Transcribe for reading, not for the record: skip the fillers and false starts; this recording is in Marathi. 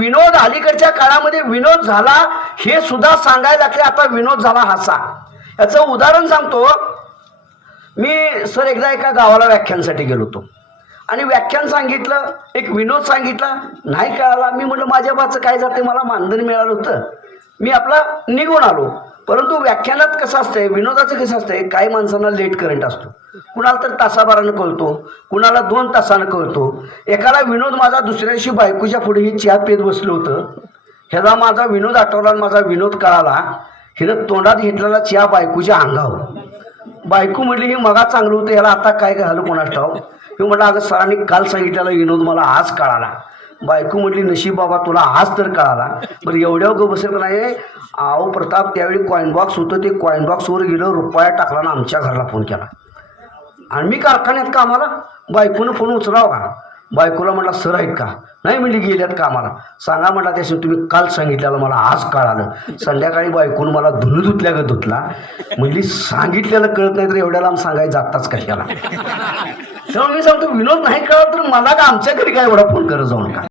विनोद अलीकडच्या काळामध्ये विनोद झाला हे सुद्धा सांगायला लागले. आता विनोद झाला हसा. याचं उदाहरण सांगतो. मी सर एकदा एका गावाला व्याख्यानासाठी गेलो होतो आणि व्याख्यान सांगितलं, एक विनोद सांगितला, नाही कळाला. मी म्हटलं माझ्या बाचं काय जाते, मला मानधन मिळालं होतं, मी आपला निघून आलो. परंतु व्याख्यानात कसं असतंय, विनोदाचं कसं असतंय, काही माणसांना लेट करंट असतो, कुणाला तर तासाभरानं कळतो, कुणाला 2 तासानं कळतो. एकाला विनोद माझा दुसऱ्या दिवशी बायकोच्या पुढे ही चहा पेत बसलं होतं, ह्याला माझा विनोद आठवला, माझा विनोद कळाला. हिनं तोंडात घेतलेला चहा बायकोच्या अंगावर. बायको म्हटली ही मगा चांगलं होतं, ह्याला आता काय झालं कोणास ठाऊक. मी म्हटलं अगं सरांनी काल सांगितलेला विनोद मला आज कळाला. बायको म्हटली नशीब बाबा तुला आज तर कळाला. बरं एवढ्या ग बसेल नाही. अहो प्रताप त्यावेळी कॉईन बॉक्स होतं, ते कॉईन बॉक्सवर गेलं, रुपया टाकला ना आमच्या घरला फोन केला आणि मी कारखान्यात कामाला. बायकोनं फोन उचलावा का? बायकोला म्हटलं सर आहेत का? नाही म्हणजे गेल्यात कामाला. सांगा म्हटलं त्याशी तुम्ही काल सांगितलेलं मला आज कळालं. संध्याकाळी बायकोनं मला धुणं धुतल्या ग धुतला. म्हणजे सांगितलेलं कळत नाही तर एवढ्या लांब सांगायचं जाताच कशाला. तेव्हा मी सांगतो विनोद नाही कळत तर मला का आमच्या घरी काय एवढा फोन करत जाऊ नका.